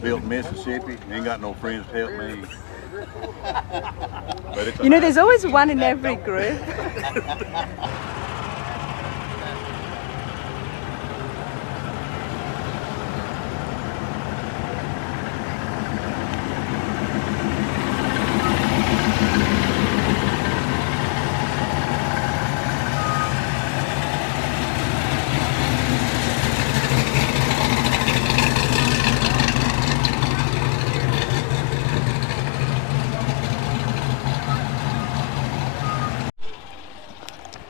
built in Mississippi. Ain't got no friends to help me. But it's You know, there's always one in every group.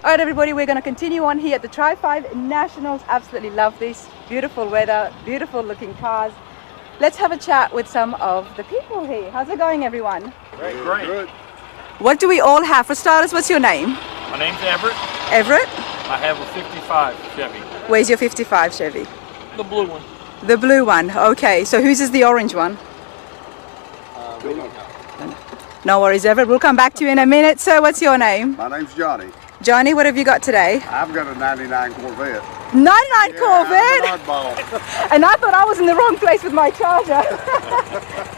All right, everybody, we're going to continue on here at the Tri-5 Nationals. Absolutely love this. Beautiful weather, beautiful looking cars. Let's have a chat with some of the people here. How's it going, everyone? Great. Good. What do we all have? For starters, what's your name? My name's Everett. Everett? I have a 55 Chevy. Where's your 55 Chevy? The blue one. The blue one. Okay, so whose is the orange one? No worries, Everett. We'll come back to you in a minute. So what's your name? My name's Johnny. Johnny, what have you got today? I've got a 99 Corvette. 99 Corvette? I'm an oddball. And I thought I was in the wrong place with my Charger.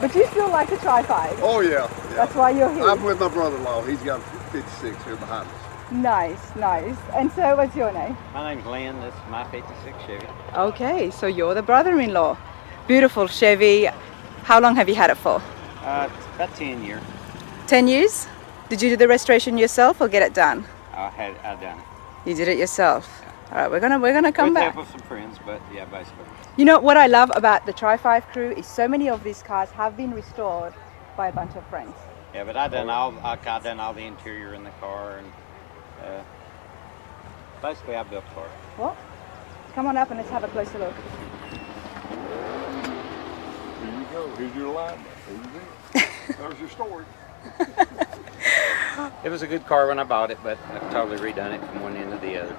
But you still like the Tri-5? Oh yeah. That's why you're here. I'm with my brother-in-law. He's got a 56 here behind us. Nice. And so what's your name? My name's Lynn. This is my 56 Chevy. Okay, so you're the brother-in-law. Beautiful Chevy. How long have you had it for? It's about 10 years. 10 years? Did you do the restoration yourself or get it done? I done it. You did it yourself. All right, we're gonna come With back. help of some friends, but yeah, basically. You know what I love about the Tri-5 crew is so many of these cars have been restored by a bunch of friends. Yeah, but I done all the interior in the car, and basically I built the car. Well, come on up and let's have a closer look. Here you go. Here's your alignment. There's your story. It was a good car when I bought it, but I've totally redone it from one end to the other.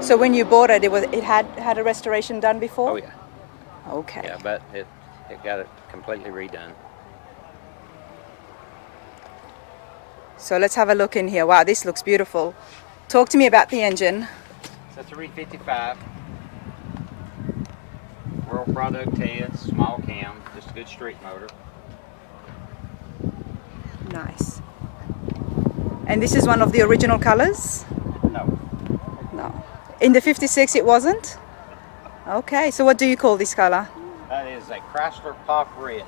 So when you bought it, it had a restoration done before? Oh yeah. Okay. Yeah, but it got it completely redone. So let's have a look in here. Wow, this looks beautiful. Talk to me about the engine. It's a 355. World product head, small cam, just a good street motor. Nice. And this is one of the original colors? No. No. In the 56 it wasn't? Okay, so what do you call this color? That is a Chrysler Pop Red.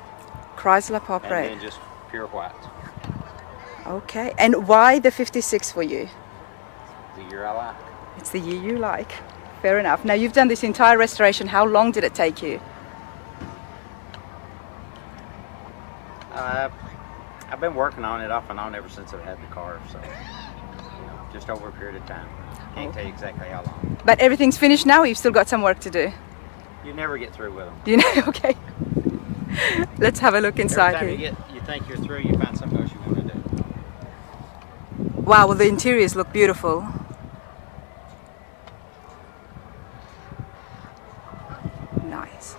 Chrysler Pop And Red. then just pure white. Okay, and why the 56 for you? The year I like. It's the year you like. Fair enough. Now you've done this entire restoration. How long did it take you? I've been working on it off and on ever since I've had the car, so just over a period of time. Can't tell you exactly how long. But everything's finished now, or you've still got some work to do? You never get through with them. Do you know? Okay. Let's have a look inside Every here. time you think you're through, you find something else you want to do. Wow, well the interiors look beautiful. Nice.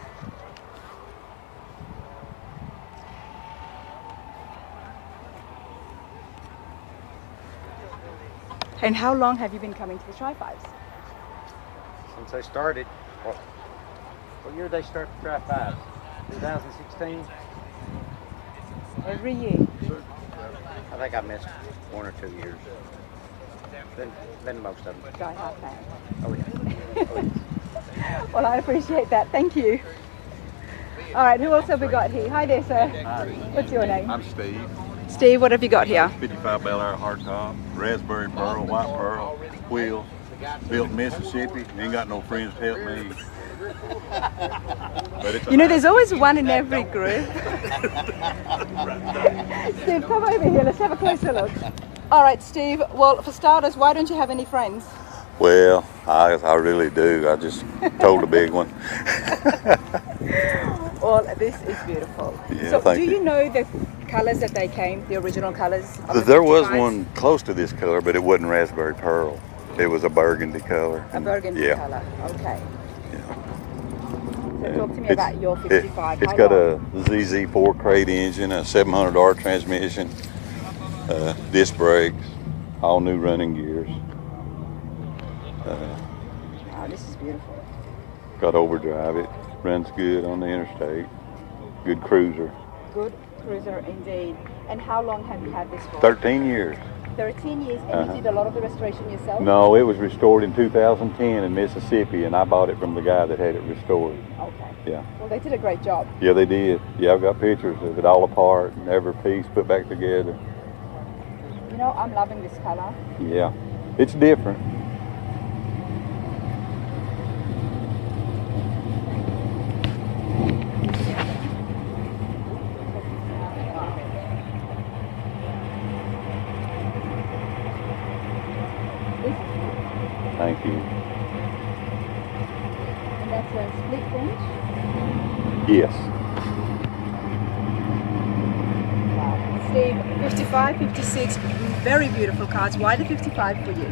And how long have you been coming to the Tri-5s? Since they started, what year did they start the Tri-5s? 2016? Every year. I think I missed 1 or 2 years. Been most of them. Die hard fan. Oh yeah. Well, I appreciate that. Thank you. All right, who else have we got here? Hi there, sir. What's your name? I'm Steve. Steve, what have you got here? 55 Bel Air hardtop, raspberry pearl, white pearl, wheels. Built in Mississippi. Ain't got no friends to help me. But it's You know, there's always one in every group. Steve, come over here. Let's have a closer look. All right, Steve. Well, for starters, why don't you have any friends? Well, I really do. I just told a big one. Well, this is beautiful. Yeah, so, thank do you. you know the colors that they came, the original colors? of the There was 55s? one close to this color, but it wasn't raspberry pearl. It was a burgundy color. A burgundy Yeah. color. Okay. Yeah. So talk to me It's- about your 55. It's How got long? a ZZ4 crate engine, a 700R transmission, disc brakes, all new running gears. Wow, this is beautiful. Got overdrive. It Runs good on the interstate. Good cruiser. Good cruiser indeed. And how long have you had this for? 13 years. 13 years. And you did a lot of the restoration yourself? No, it was restored in 2010 in Mississippi, and I bought it from the guy that had it restored. Okay. Yeah. Well, they did a great job. Yeah, they did. Yeah, I've got pictures of it all apart and every piece put back together. You know, I'm loving this color. Yeah, it's different. Thank you. And that's a split bench? Yes. Steve, 55, 56, very beautiful cars. Why the 55 for you?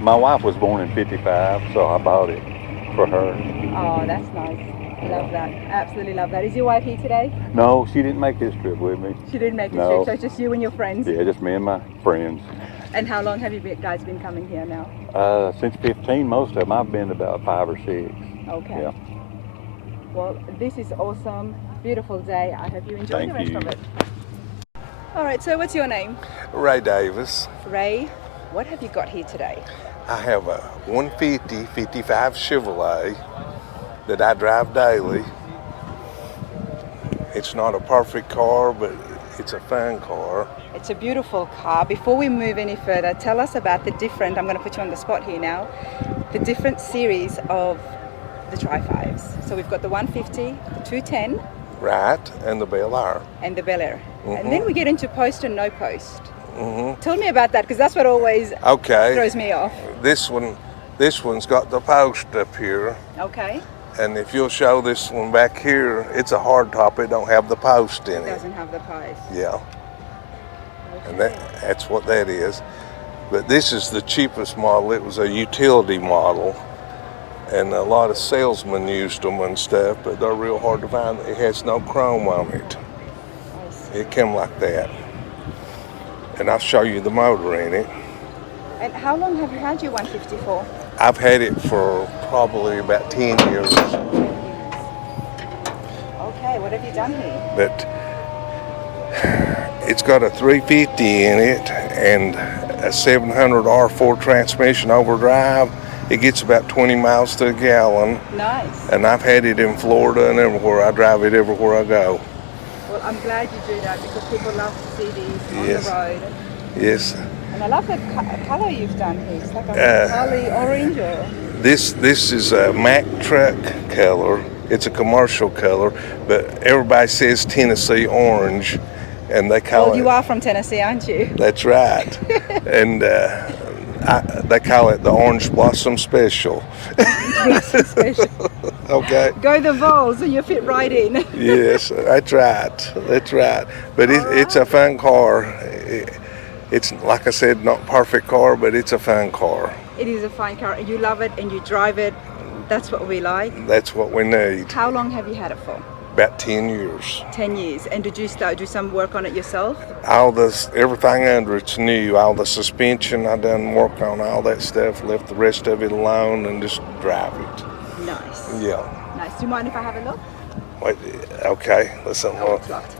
My wife was born in 55, so I bought it for her. Oh, that's nice. Love that. Absolutely love that. Is your wife here today? No, she didn't make this trip with me. She didn't make a No. trip, so it's just you and your friends? Yeah, just me and my friends. And how long have you guys been coming here now? Since 15, most of them. I've been about 5 or 6. Okay. Yeah. Well, this is awesome. Beautiful day. I hope you enjoy Thank the rest you. of it. All right, so what's your name? Ray Davis. Ray, what have you got here today? I have a 150 55 Chevrolet that I drive daily. It's not a perfect car, but it's a fun car. It's a beautiful car. Before we move any further, tell us about the different, I'm going to put you on the spot here now, the different series of the Tri-5s. So we've got the 150, the 210, Right, and the Bel Air. and the Bel Air. And then we get into post and no post. Mm-hmm. Tell me about that, because that's what always Okay. throws me off. This one's got the post up here, Okay. and if you'll show this one back here, it's a hard top. It don't have the post in It it. doesn't have the post. Yeah, and that's what that is. But this is the cheapest model. It was a utility model, and a lot of salesmen used them and stuff, but they're real hard to find. It has no chrome on it. I see. It came like that. And I'll show you the motor in it. And how long have you had your 150 for? I've had it for probably about 10 years, 10 years. Okay, what have you done here? but it's got a 350 in it and a 700 R4 transmission overdrive. It gets about 20 miles to the gallon, Nice. and I've had it in Florida and everywhere. I drive it everywhere I go. Well, I'm glad you do that because people love to see these on Yes. the road. Yes, And I love the color you've done here. It's like a holly orange or... this is a Mack truck color. It's a commercial color, but everybody says Tennessee orange, and they call Well, it. you are from Tennessee, aren't you? That's right. And they call it the Orange Blossom Special. Special. Okay. Go the Vols, so you fit right in. Yes, that's right. That's right. But it's a fun car. It's, like I said, not a perfect car, but it's a fun car. It is a fine car. You love it and you drive it. That's what we like. That's what we need. How long have you had it for? About 10 years. 10 years. And did you do some work on it yourself? Everything under it's new. All the suspension, I done work on all that stuff, left the rest of it alone and just drive it. Nice. Yeah. Nice. Do you mind if I have a look? Wait, okay, let's Oh, unlock. it's locked.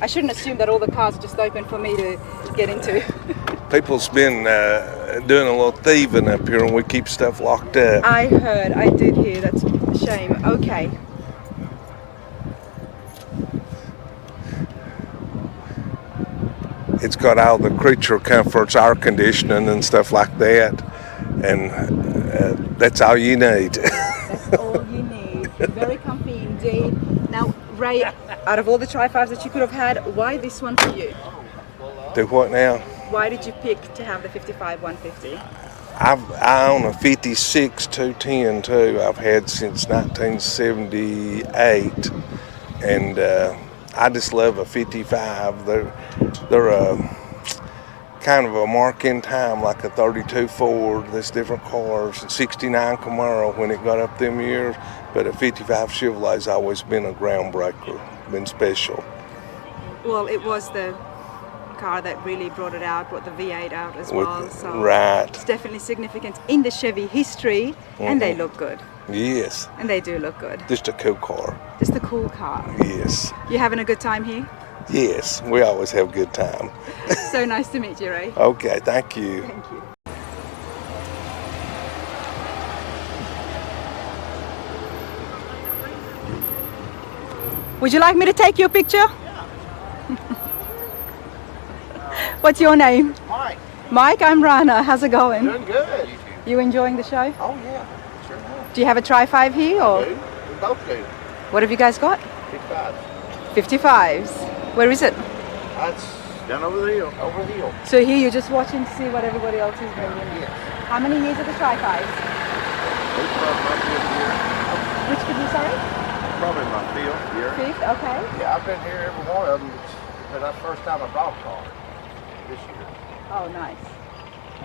I shouldn't assume that all the cars are just open for me to get into. People's been doing a little thieving up here, and we keep stuff locked up. I did hear. That's a shame. Okay. It's got all the creature comforts, air conditioning and stuff like that, and that's all you need. That's all you need. Very comfy indeed. Now, Ray, out of all the Tri-5s that you could have had, why this one for you? Do what now? Why did you pick to have the 55 150? I own a 56 210 too. I've had since 1978, and I just love a 55. They're a kind of a mark in time, like a 32 Ford. There's different cars, and 69 Camaro when it got up them years, but a 55 Chevrolet's always been a groundbreaker, been special. Well, it was the car that really brought it out, brought the V8 out as With- well. So right. it's definitely significant in the Chevy history, and they look good. Yes. And they do look good. Just a cool car. Just a cool car. Yes. You having a good time here? Yes. We always have a good time. So nice to meet you, Ray. Okay. Thank you. Thank you. Would you like me to take your picture? What's your name? Mike, Mike, I'm Rana. How's it going? doing good. You enjoying the show? Oh yeah, sure. Do you have a Tri-5 here or We both do. what have you guys got? 55. 55s. Where is it? That's down over the hill. Over the hill. So here you're just watching to see what everybody else is doing. Yes. How many years are the Tri-5s? It's probably my fifth year. Which could you say? Probably my fifth year. Fifth, okay. Yeah, I've been here every one of them. That's the first time I bought a car this year. Oh, nice.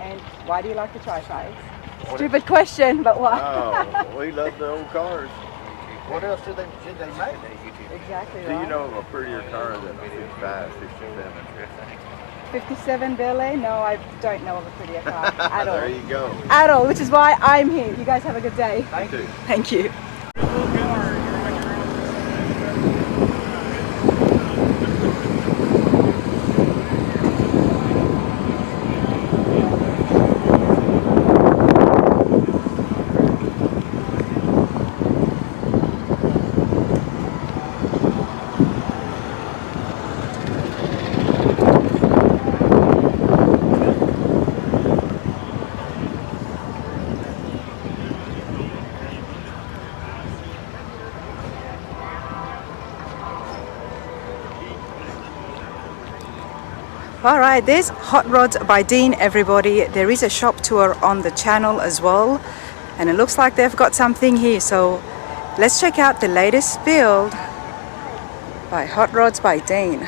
And why do you like the Tri-5s? Stupid question, but why? Oh, we love the old cars. What else should they make? Exactly Do you right. know of a prettier car than a 55, 57? 57 Bel-Air? No, I don't know of a prettier car at all. There you go. At all, which is why I'm here. You guys have a good day. Thank you. Thank you. All right, there's Hot Rods by Dean, everybody. There is a shop tour on the channel as well, and it looks like they've got something here. So let's check out the latest build by Hot Rods by Dean.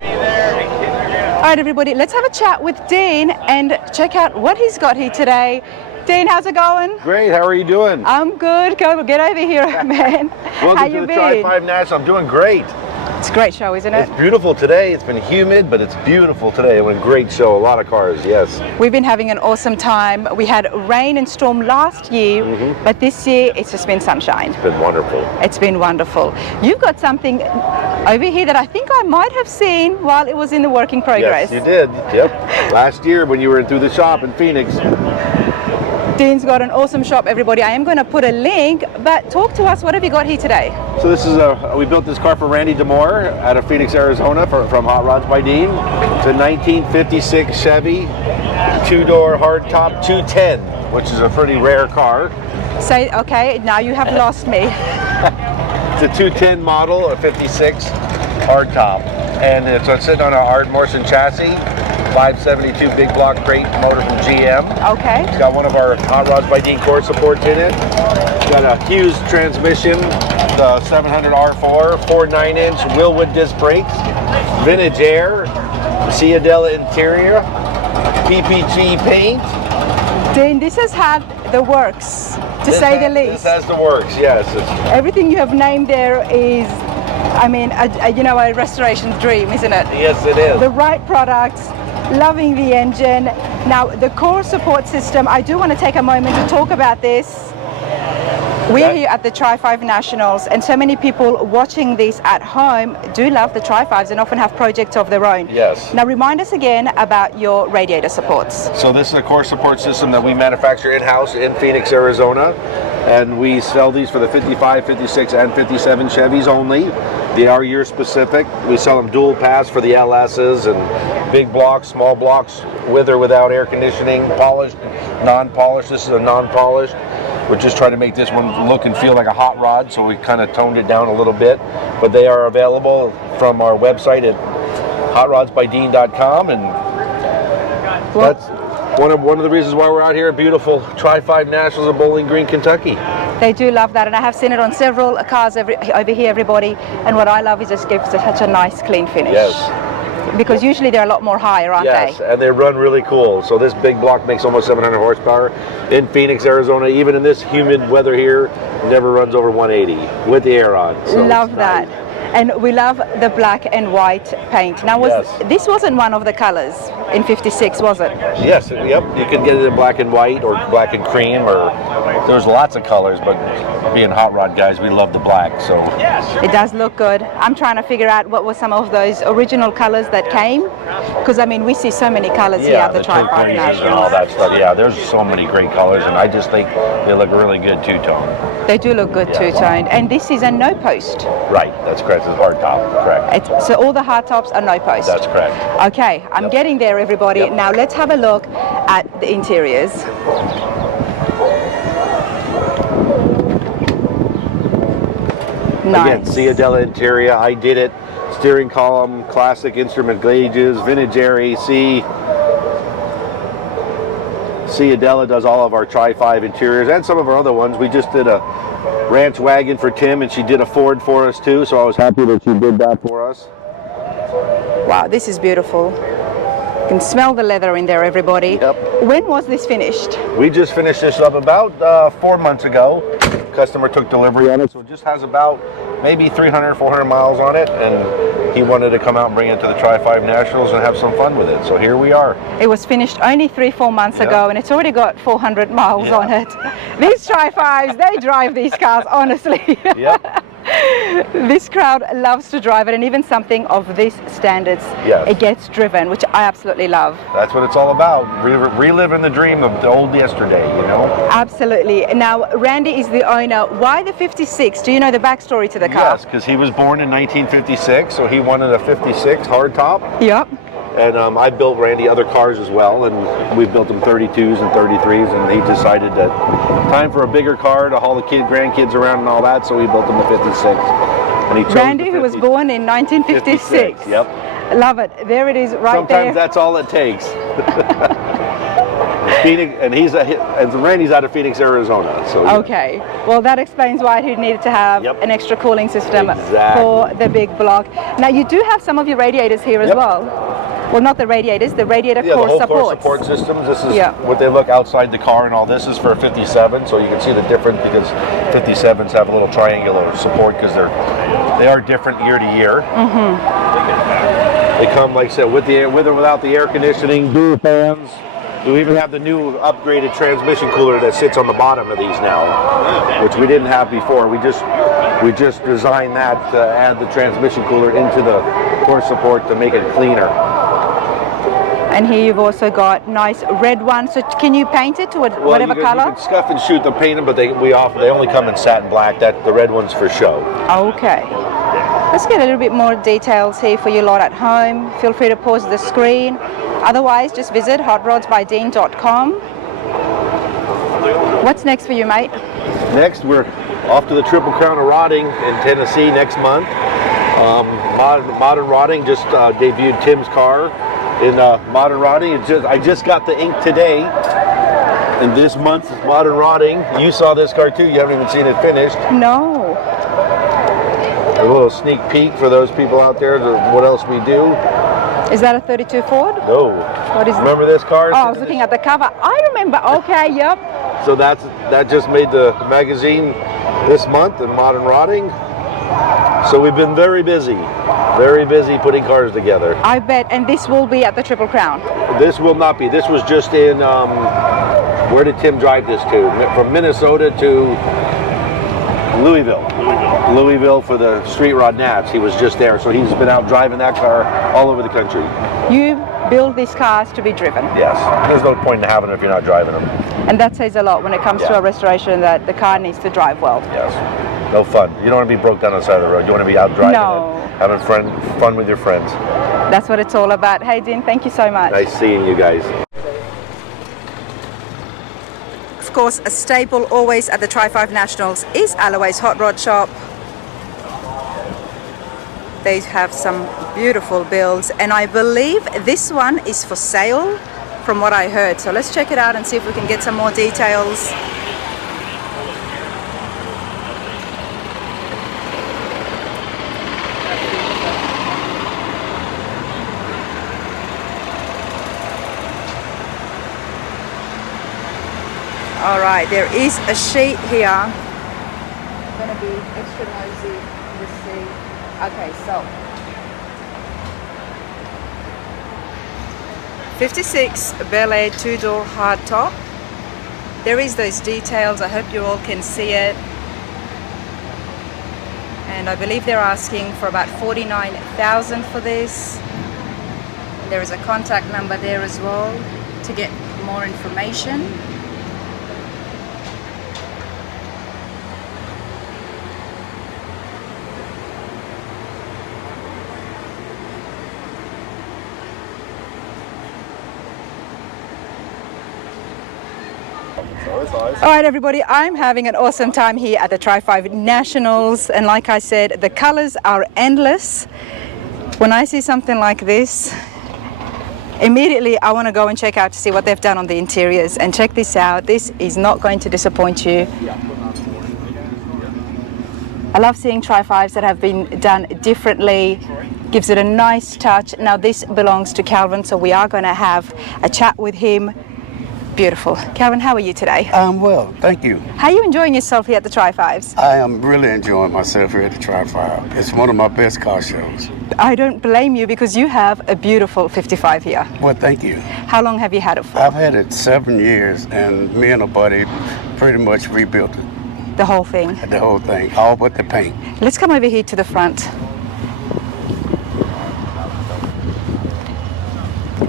All right, everybody, let's have a chat with Dean and check out what he's got here today. Dean, how's it going? Great, how are you doing? I'm good. Go get over here, man. How Welcome you to the been? Tri-5 National. I'm doing great. It's a great show, isn't it? It's beautiful today. It's been humid, but it's beautiful today. It was a great show. A lot of cars, yes. We've been having an awesome time. We had rain and storm last year, but this year it's just been sunshine. It's been wonderful. It's been wonderful. You've got something over here that I think I might have seen while it was in the work in progress. Yes, you did. Yep. Last year when you were through the shop in Phoenix. Dean's got an awesome shop, everybody. I am going to put a link, but talk to us. What have you got here today? So this is we built this car for Randy Demore out of Phoenix, Arizona from Hot Rods by Dean. It's a 1956 Chevy, two-door hardtop 210, which is a pretty rare car. Say, okay, now you have lost me. It's a 210 model, a 56 hardtop. And it's sitting on an Art Morrison chassis, 572 big block crate motor from GM. Okay. It's got one of our Hot Rods by Dean core supports in it. It's got a Hughes transmission, the 700 R4, 4 9-inch Willwood disc brakes, vintage air, Ciadella interior, PPG paint. Dean, this has had the works, to say the least. This has the works, yes. Everything you have named there is, I mean, a restoration dream, isn't it? Yes, it is. The right products, loving the engine. Now, the core support system, I do want to take a moment to talk about this. We're here at the Tri-5 Nationals, and so many people watching this at home do love the Tri-5s and often have projects of their own. Yes. Now, remind us again about your radiator supports. So this is a core support system that we manufacture in-house in Phoenix, Arizona. And we sell these for the 55, 56, and 57 Chevys only. They are year specific. We sell them dual pass for the LSs and big blocks, small blocks, with or without air conditioning, polished, non-polished. This is a non-polished. We're just trying to make this one look and feel like a hot rod, so we kind of toned it down a little bit. But they are available from our website at hotrodsbydean.com, and that's one of the reasons why we're out here at beautiful Tri-5 Nationals of Bowling Green, Kentucky. They do love that, and I have seen it on several cars over here, everybody. And what I love is it gives it such a nice, clean finish. Yes. Because usually they're a lot more higher, aren't Yes, they? and they run really cool. So this big block makes almost 700 horsepower. In Phoenix, Arizona, even in this humid weather here, never runs over 180 with the air on. So Love it's that. nice. And we love the black and white paint. Now, this wasn't one of the colors in 56, was it? Yes, yep. You can get it in black and white or black and cream, or there's lots of colors. But being hot rod guys, we love the black. So It does look good. I'm trying to figure out what were some of those original colors that came, because I mean we see so many colors here at the Tri-5 turquoises and all Nationals. that stuff. Yeah, there's so many great colors, and I just think they look really good two-tone. They do look good two-toned, and this is a no post. Right, that's correct. It's hard top, correct. So all the hard tops are no post. That's correct. Okay, I'm getting there, everybody. Yep. Now let's have a look at the interiors. Again, Nice. Ciadella interior. I did it. Steering column, classic instrument gauges, vintage air AC. Ciadella does all of our Tri-5 interiors and some of our other ones. We just did a ranch wagon for Tim, and she did a Ford for us too, so I was happy that she did that for us. Wow, this is beautiful. You can smell the leather in there, everybody. Yep. When was this finished? We just finished this up about 4 months ago. Customer took delivery on it, so it just has about maybe 300, 400 miles on it, and he wanted to come out and bring it to the Tri-5 Nationals and have some fun with it. So here we are. It was finished only 3-4 months Yep. ago, and it's already got 400 miles Yeah. on it. These Tri-5s, they drive these cars, honestly. Yep. This crowd loves to drive it, and even something of these standards, Yes. it gets driven, which I absolutely love. That's what it's all about. Reliving the dream of the old yesterday, you know? Absolutely. Now, Randy is the owner. Why the 56? Do you know the backstory to the car? Yes, because he was born in 1956, so he wanted a 56 hardtop. Yep. And I built Randy other cars as well, and we built him 32s and 33s, and he decided that time for a bigger car to haul the grandkids around and all that, so we built him the 56. And he chose Randy, the who was 50 born in 1956. 56, yep. Love it. There it is, right Sometimes there. that's all it takes. Phoenix, and Randy's out of Phoenix, Arizona. So yeah. Okay, well that explains why he needed to have Yep. an extra cooling system Exactly. for the big block. Now you do have some of your radiators here as Yep. well. Well, not the radiators, the radiator Yeah, core the whole core supports. support systems. This is Yeah. what they look outside the car, and all this is for a 57. So you can see the difference because 57s have a little triangular support because they are different year to year. They come, like I said, with or without the air conditioning, dual fans. We even have the new upgraded transmission cooler that sits on the bottom of these now, which we didn't have before. We just designed that to add the transmission cooler into the core support to make it cleaner. And here you've also got nice red ones. So can you paint it to whatever you color? can scuff and shoot the paint, but they only come in satin black. The red one's for show. Okay. Let's get a little bit more details here for you lot at home. Feel free to pause the screen. Otherwise, just visit hotrodsbydean.com. What's next for you, mate? Next, we're off to the Triple Crown of Rodding in Tennessee next month. Modern Rodding just debuted Tim's car in Modern Rodding. I just got the ink today. And this month, Modern Rodding. You saw this car too. You haven't even seen it finished. No. A little sneak peek for those people out there. What else we do? Is that a 32 Ford? No. What is it? Remember this car? Oh, I was looking at the cover. I remember. Okay, yep. So that just made the magazine this month in Modern Rodding. So we've been very busy putting cars together. I bet. And this will be at the Triple Crown. This will not be. This was just in, where did Tim drive this to? From Minnesota to Louisville for the Street Rod Nats. He was just there. So he's been out driving that car all over the country. You build these cars to be driven. Yes. There's no point in having them if you're not driving them. And that says a lot when it comes to Yeah. a restoration, that the car needs to drive well. Yes. No fun. You don't want to be broke down on the side of the road. You want to be out driving No. and having fun with your friends. That's what it's all about. Hey, Dean, thank you so much. Nice seeing you guys. Of course, a staple always at the Tri-5 Nationals is Alloway's Hot Rod Shop. They have some beautiful builds, and I believe this one is for sale from what I heard. So let's check it out and see if we can get some more details. All right, there is a sheet here. I'm gonna be extra nosy to see. Okay, so 56 Bel Air 2-door hardtop. There is those details. I hope you all can see it. And I believe they're asking for about $49,000 for this. There is a contact number there as well to get more information. All right, everybody, I'm having an awesome time here at the Tri-5 Nationals, and like I said, the colors are endless. When I see something like this, immediately I want to go and check out to see what they've done on the interiors. And check this out, this is not going to disappoint you. I love seeing Tri-5s that have been done differently, gives it a nice touch. Now this belongs to Calvin, so we are going to have a chat with him. Beautiful. Calvin, how are you today? I'm well, thank you. How are you enjoying yourself here at the Tri-5s? I am really enjoying myself here at the Tri-5. It's one of my best car shows. I don't blame you because you have a beautiful 55 here. Well, thank you. How long have you had it for? I've had it 7 years, and me and a buddy pretty much rebuilt it. The whole thing? The whole thing, all but the paint. Let's come over here to the front.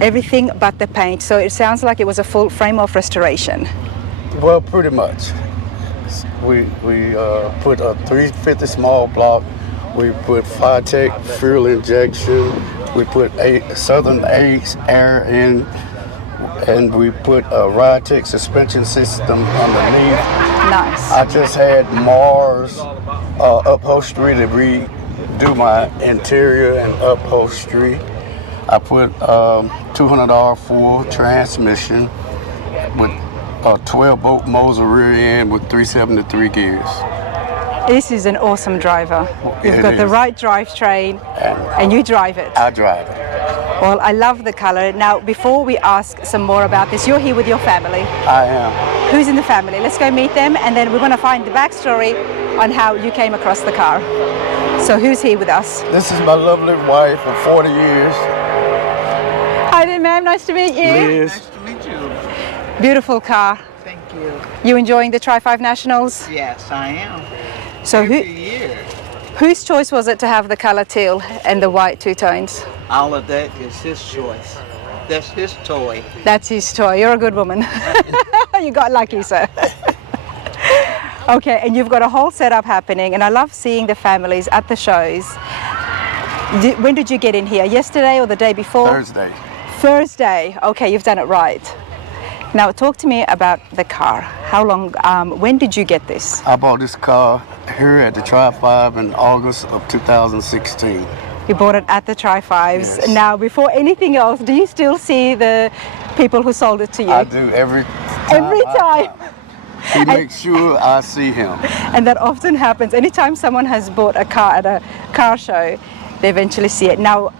Everything but the paint, so it sounds like it was a full frame-off restoration. Well, pretty much. We put a 350 small block. We put Fire-Tech fuel injection. We put Southern Ace air in, and we put a Ride-Tech suspension system underneath. Nice. I just had Mars upholstery to redo my interior and upholstery. I put $200 full transmission with a 12-bolt Moser rear end with 373 gears. This is an awesome driver. You've got the right drivetrain and you drive it. I drive it. Well, I love the color. Now, before we ask some more about this, you're here with your family. I am. Who's in the family? Let's go meet them, and then we're going to find the backstory on how you came across the car. So who's here with us? This is my lovely wife of 40 years. Hi there, ma'am. Nice to meet you. Liz. Nice to meet you. Beautiful car. Thank you. You enjoying the Tri-5 Nationals? Yes, I am. So Every year. whose choice was it to have the color teal and the white two-tones? All of that is his choice. That's his toy. That's his toy. You're a good woman. You got lucky, sir. Okay, and you've got a whole setup happening, and I love seeing the families at the shows. When did you get in here? Yesterday or the day before? Thursday. Thursday. Okay, you've done it right. Now, talk to me about the car. How long, when did you get this? I bought this car here at the Tri-5 in August of 2016. You bought it at the Tri-5s. Yes. Now, before anything else, do you still see the people who sold it to you? I do every time. Every time. He makes sure I see him. And that often happens. Anytime someone has bought a car at a car show, they eventually see it. Now,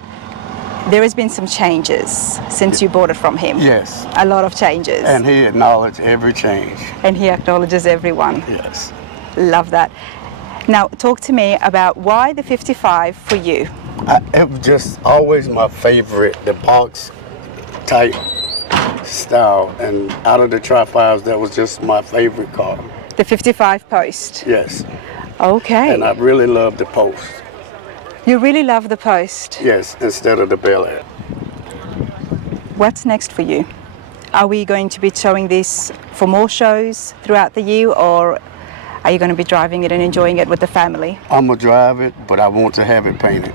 there has been some changes since you bought it from him. Yes. A lot of changes. And he acknowledged every change. And he acknowledges everyone. Yes. Love that. Now, talk to me about why the 55 for you. It was just always my favorite, the box type style. And out of the Tri-5s, that was just my favorite car. The 55 Post. Yes. Okay. And I really love the Post. You really love the Post. Yes, instead of the Bel Air. What's next for you? Are we going to be showing this for more shows throughout the year, or are you going to be driving it and enjoying it with the family? I'm going to drive it, but I want to have it painted.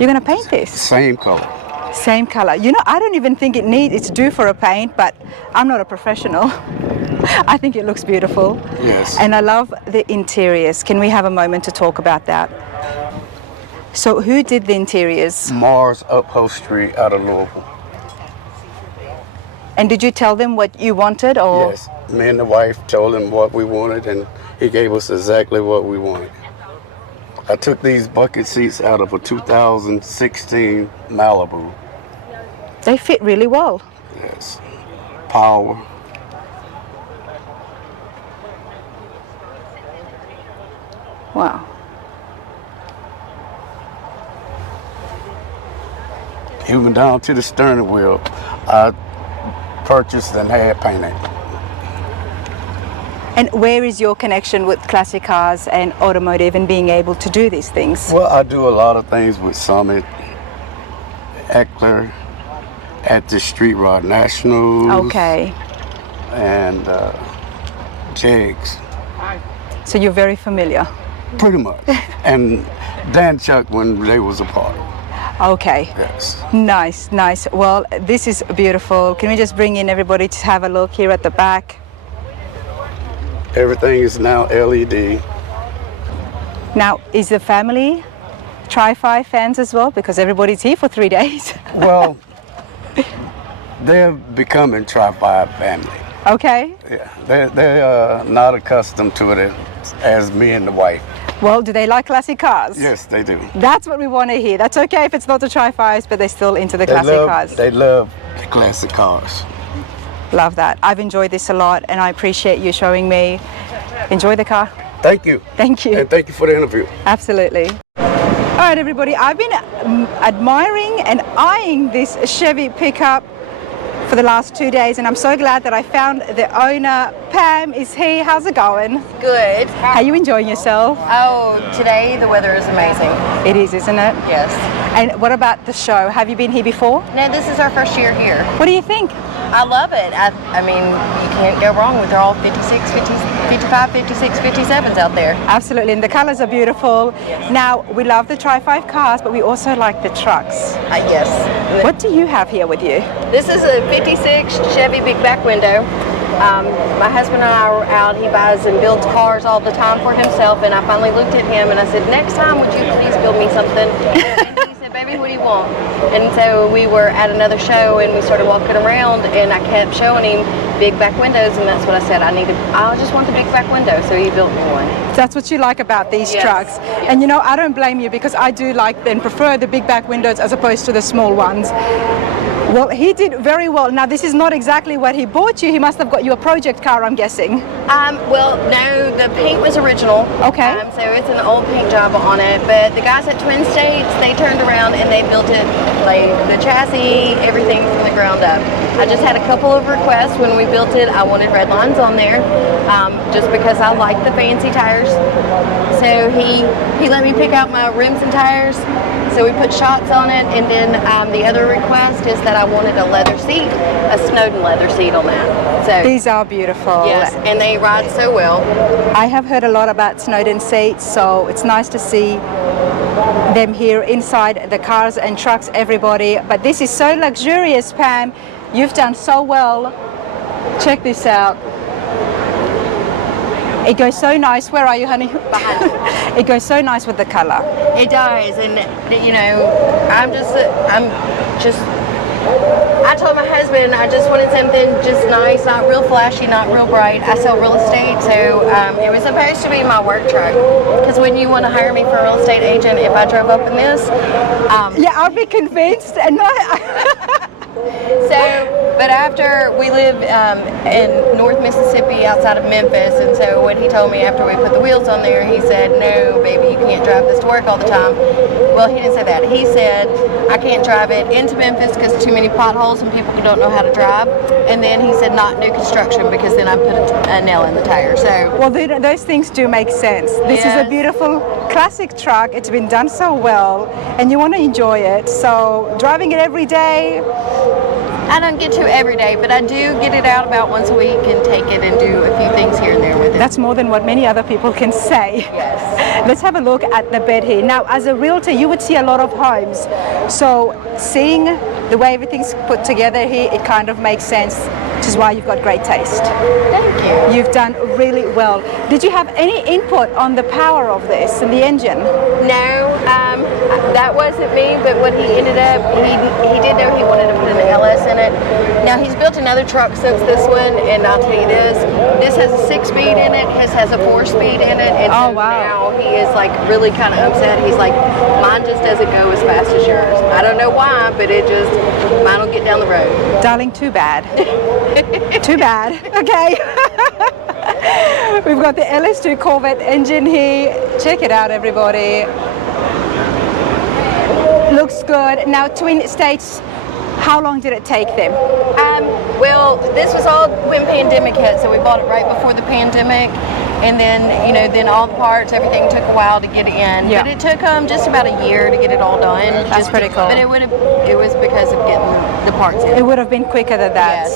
You're going to paint this? Same color. Same color. You know, I don't even think it's due for a paint, but I'm not a professional. I think it looks beautiful. Yes. And I love the interiors. Can we have a moment to talk about that? So who did the interiors? Mars Upholstery out of Louisville. And did you tell them what you wanted, or? Yes. Me and the wife told him what we wanted, and he gave us exactly what we wanted. I took these bucket seats out of a 2016 Malibu. They fit really well. Yes. Power. Wow. Even down to the steering wheel, I purchased and had painted. And where is your connection with classic cars and automotive and being able to do these things? Well, I do a lot of things with Summit, Eckler, at the Street Rod Nationals. Okay. And Jegs. So you're very familiar. Pretty much. And Dan Chuck when they was apart. Okay. Yes. Nice, nice. Well, this is beautiful. Can we just bring in everybody to have a look here at the back? Everything is now LED. Now, is the family Tri-Fi fans as well? Because everybody's here for 3 days. Well, they're becoming Tri-Fi family. Okay. Yeah, they're not accustomed to it as me and the wife. Well, do they like classic cars? Yes, they do. That's what we want to hear. That's okay if it's not the Tri-Fis, but they're still into the classic cars. They love the classic cars. Love that. I've enjoyed this a lot, and I appreciate you showing me. Enjoy the car. Thank you. Thank you. And thank you for the interview. Absolutely. All right, everybody. I've been admiring and eyeing this Chevy pickup for the last 2 days, and I'm so glad that I found the owner. Pam is here. How's it going? Good. Are you enjoying yourself? Oh, today the weather is amazing. It is, isn't it? Yes. And what about the show? Have you been here before? No, this is our first year here. What do you think? I love it. I mean, you can't go wrong with they're all 56, 50, 55, 56, 57s out there. Absolutely, and the colors are beautiful. Now, we love the Tri-5 cars, but we also like the trucks. Yes. What do you have here with you? This is a 56 Chevy big back window. My husband and I are out. He buys and builds cars all the time for himself, and I finally looked at him and I said, next time would you please build me something? And he said, baby, what do you want? And so we were at another show and we started walking around and I kept showing him big back windows, and that's what I said, I just want the big back window, so he built me one. That's what you like about these trucks. Yes. And you know, I don't blame you, because I do like and prefer the big back windows as opposed to the small ones. Well, he did very well. Now, this is not exactly what he bought you. He must have got you a project car, I'm guessing. Well, no, the paint was original. Okay. So it's an old paint job on it, but the guys at Twin States, they turned around and they built it, like the chassis, everything from the ground up. I just had a couple of requests when we built it. I wanted red lines on there, just because I like the fancy tires. So he let me pick out my rims and tires. So we put shots on it, and then the other request is that I wanted a leather seat, a Snowden leather seat on that. So these are beautiful. Yes, and they ride so well. I have heard a lot about Snowden seats, so it's nice to see them here inside the cars and trucks, everybody. But this is so luxurious, Pam. You've done so well. Check this out. It goes so nice. Where are you, honey? Behind. It goes so nice with the color. It does, and you know, I told my husband I just wanted something just nice, not real flashy, not real bright. I sell real estate, so it was supposed to be my work truck. Because when you want to hire me for a real estate agent, if I drove up in this, yeah, I'll be convinced. And but after we live in North Mississippi outside of Memphis, and so when he told me after we put the wheels on there, he said, no, baby, you can't drive this to work all the time. Well, he didn't say that. He said, I can't drive it into Memphis because too many potholes and people don't know how to drive. And then he said, not new construction, because then I put a nail in the tire. So, well, those things do make sense. This is a beautiful classic truck. It's been done so well, and you want to enjoy it. So driving it every day, I don't get to every day, but I do get it out about once a week and take it and do a few things here and there with it. That's more than what many other people can say. Yes. Let's have a look at the bed here. Now, as a realtor, you would see a lot of homes. So seeing the way everything's put together here, it kind of makes sense, which is why you've got great taste. Thank you. You've done really well. Did you have any input on the power of this and the engine? No, that wasn't me, but what he ended up, he did know he wanted to put an LS in it. Now, he's built another truck since this one, and I'll tell you this has a 6-speed in it, his has a 4-speed in it, and oh, so wow. now he is like really kind of upset. He's like, mine just doesn't go as fast as yours. I don't know why, but mine will get down the road. Darling, too bad. Too bad. Okay. We've got the LS2 Corvette engine here. Check it out, everybody. Looks good. Now, Twin States, how long did it take them? Well, this was all when pandemic hit, so we bought it right before the pandemic. And then, then all the parts, everything took a while to get in. Yeah. But it took just about a year to get it all done. That's pretty cool. But it was because of getting the parts in. It would have been quicker than that.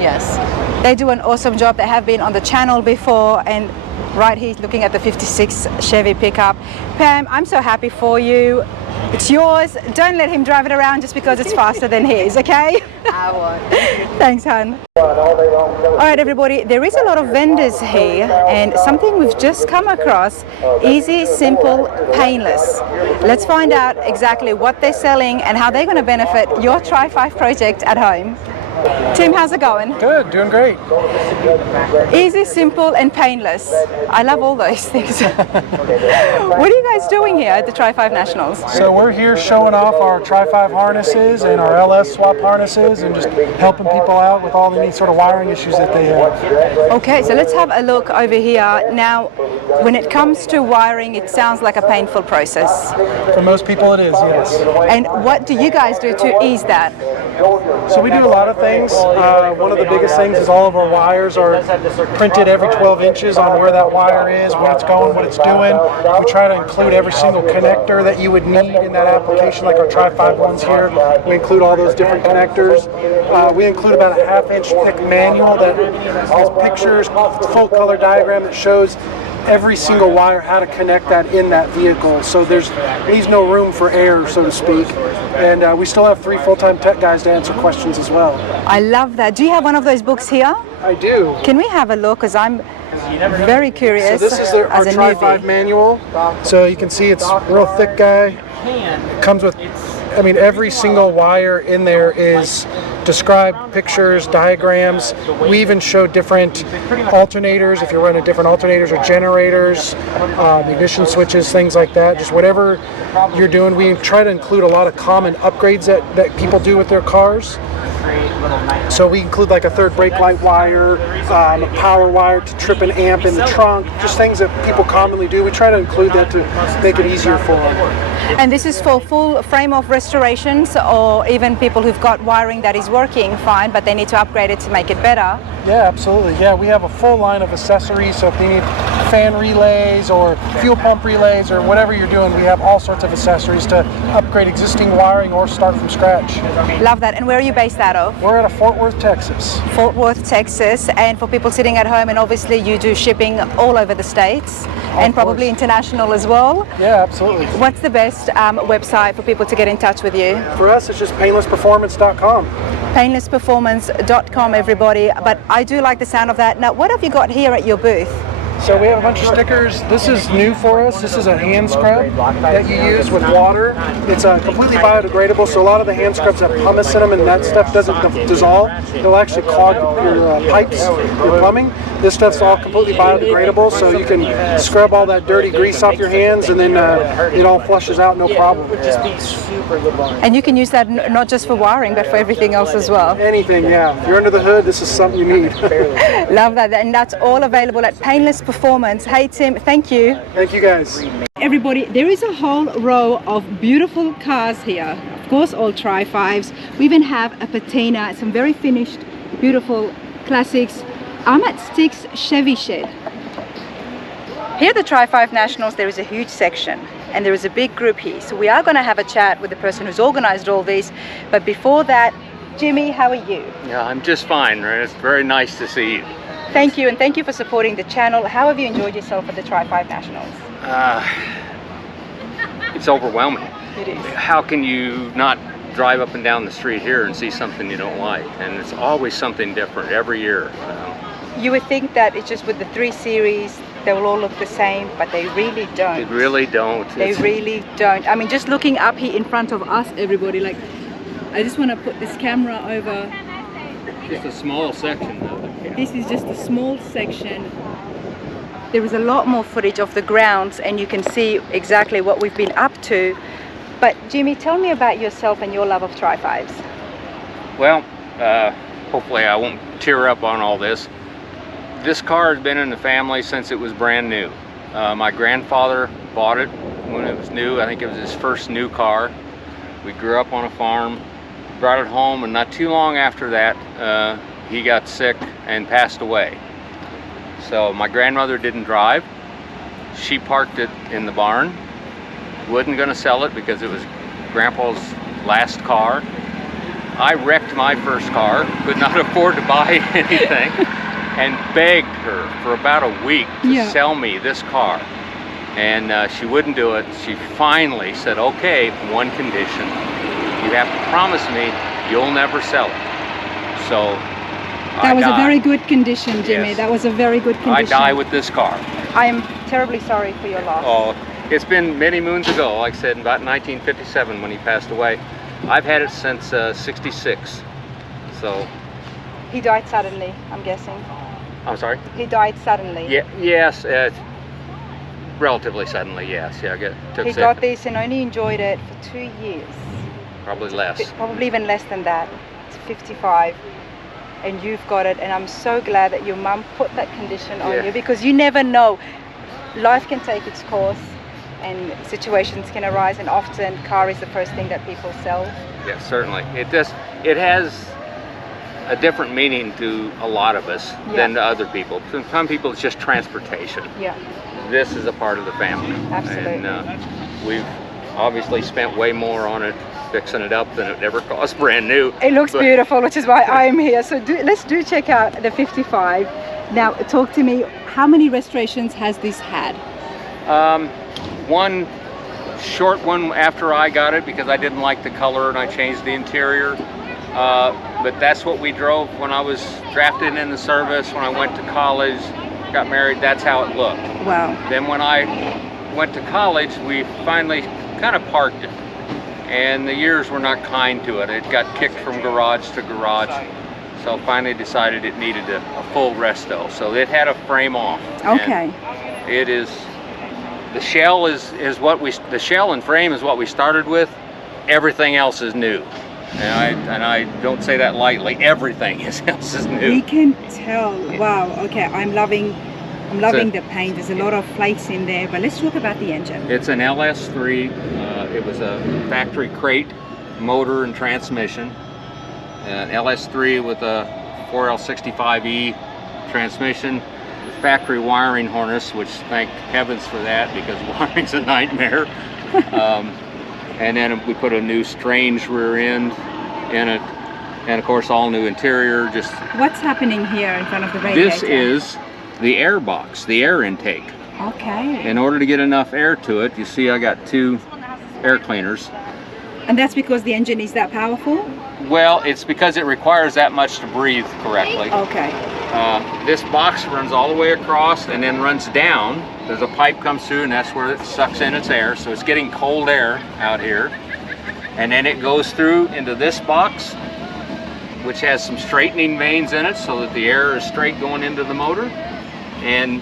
Yes. They do an awesome job. They have been on the channel before, and right here looking at the 56 Chevy pickup. Pam, I'm so happy for you. It's yours. Don't let him drive it around just because it's faster than his, okay? I won't. Thanks, hon. All right, everybody, there is a lot of vendors here, and something we've just come across: easy, simple, painless. Let's find out exactly what they're selling and how they're going to benefit your Tri-5 project at home. Tim, how's it going? Good, doing great. Easy, simple, and painless. I love all those things. What are you guys doing here at the Tri-5 Nationals? So we're here showing off our Tri-5 harnesses and our LS swap harnesses and just helping people out with all any sort of wiring issues that they have. Okay, so let's have a look over here. Now, when it comes to wiring, it sounds like a painful process. For most people it is, yes. And what do you guys do to ease that? So we do a lot of things. One of the biggest things is all of our wires are printed every 12 inches on where that wire is, when it's going, what it's doing. We try to include every single connector that you would need in that application, like our Tri-5 ones here. We include all those different connectors. We include about a half-inch thick manual that has pictures, full color diagram that shows every single wire, how to connect that in that vehicle. So leaves no room for error, so to speak. And we still have 3 full-time tech guys to answer questions as well. I love that. Do you have one of those books here? I do. Can we have a look? Because I'm very curious. So this is our Tri-5 manual. So you can see it's a real thick guy. It comes with, every single wire in there is described, pictures, diagrams. We even show different alternators, if you're running different alternators or generators, ignition switches, things like that. Just whatever you're doing. We try to include a lot of common upgrades that people do with their cars. So we include like a third brake light wire, a power wire to trip an amp in the trunk, just things that people commonly do. We try to include that to make it easier for them. And this is for full frame-off restorations, or even people who've got wiring that is working fine, but they need to upgrade it to make it better. Yeah, absolutely. Yeah, we have a full line of accessories, so if you need fan relays or fuel pump relays or whatever you're doing, we have all sorts of accessories to upgrade existing wiring or start from scratch. Love that. And where are you based out of? We're out of Fort Worth, Texas. Fort Worth, Texas. And for people sitting at home, and obviously you do shipping all over the States and probably international as well. Yeah, absolutely. What's the best website for people to get in touch with you? For us, it's just painlessperformance.com. Painlessperformance.com, everybody. But I do like the sound of that. Now, what have you got here at your booth? So we have a bunch of stickers. This is new for us. This is a hand scrub that you use with water. It's completely biodegradable, so a lot of the hand scrubs have pumice in them and that stuff doesn't dissolve. It'll actually clog your pipes, your plumbing. This stuff's all completely biodegradable, so you can scrub all that dirty grease off your hands and then it all flushes out, no problem. And you can use that not just for wiring, but for everything else as well. Anything, yeah. If you're under the hood, this is something you need. Love that, and that's all available at Painless Performance. Hey Tim, thank you. Thank you guys. Everybody, there is a whole row of beautiful cars here. Of course, all Tri-5s. We even have a patina, some very finished, beautiful classics. I'm at Stick's Chevy Shed. Here at the Tri-5 Nationals, there is a huge section and there is a big group here. So we are going to have a chat with the person who's organized all these. But before that, Jimmy, how are you? Yeah, I'm just fine. It's very nice to see you. Thank you, and thank you for supporting the channel. How have you enjoyed yourself at the Tri-5 Nationals? It's overwhelming. It is. How can you not drive up and down the street here and see something you don't like? And it's always something different every year. You would think that it's just with the 3 series, they will all look the same, but they really don't. They really don't. They really don't. I mean, just looking up here in front of us, everybody, like, I just want to put this camera over. Just a small section though. This is just a small section. There is a lot more footage of the grounds and you can see exactly what we've been up to. But Jimmy, tell me about yourself and your love of Tri-5s. Well, hopefully I won't tear up on all this. This car has been in the family since it was brand new. My grandfather bought it when it was new. I think it was his first new car. We grew up on a farm, brought it home, and not too long after that, he got sick and passed away. So my grandmother didn't drive. She parked it in the barn. Wasn't going to sell it because it was Grandpa's last car. I wrecked my first car, could not afford to buy anything, and begged her for about a week to sell me this car. And she wouldn't do it. She finally said, okay, one condition. You have to promise me you'll never sell it. So that was a very good condition, Jimmy. Yes. That was a very good condition. I die with this car. I am terribly sorry for your loss. Oh, it's been many moons ago, like I said, about 1957 when he passed away. I've had it since 66. So. He died suddenly, I'm guessing. I'm sorry? He died suddenly. Yeah, yes, relatively suddenly, yes. Yeah, took he sick. got this and only enjoyed it for 2 years. Probably less. Probably even less than that. It's 55. And you've got it, and I'm so glad that your mum put that condition on you, because you never know. Life can take its course and situations can arise, and often car is the first thing that people sell. Yes, certainly. It has a different meaning to a lot of us than to other people. To some people it's just transportation. Yeah. This is a part of the family. Absolutely. And we've obviously spent way more on it fixing it up than it ever cost brand new. It looks beautiful, which is why I'm here. So let's check out the 55. Now talk to me, how many restorations has this had? One short one after I got it because I didn't like the color and I changed the interior. But that's what we drove when I was drafted in the service, when I went to college, got married, that's how it looked. Wow. Then when I went to college, we finally kind of parked it. And the years were not kind to it. It got kicked from garage to garage. So finally decided it needed a full resto. So it had a frame off. Okay. And it is, the shell the shell and frame is what we started with. Everything else is new. And I don't say that lightly. Everything else is new. We can tell. Wow. Okay. I'm loving the paint. There's a lot of flakes in there, but let's talk about the engine. It's an LS3. It was a factory crate motor and transmission. An LS3 with a 4L65E transmission. Factory wiring harness, which thank heavens for that because wiring's a nightmare. And then we put a new strange rear end in it, and of course all new interior. What's happening here in front of the radiator? This is the air box, the air intake. Okay. In order to get enough air to it, you see I got 2 air cleaners. And that's because the engine is that powerful? Well, it's because it requires that much to breathe correctly. Okay. This box runs all the way across and then runs down. There's a pipe comes through and that's where it sucks in its air. So it's getting cold air out here. And then it goes through into this box, which has some straightening vanes in it so that the air is straight going into the motor. And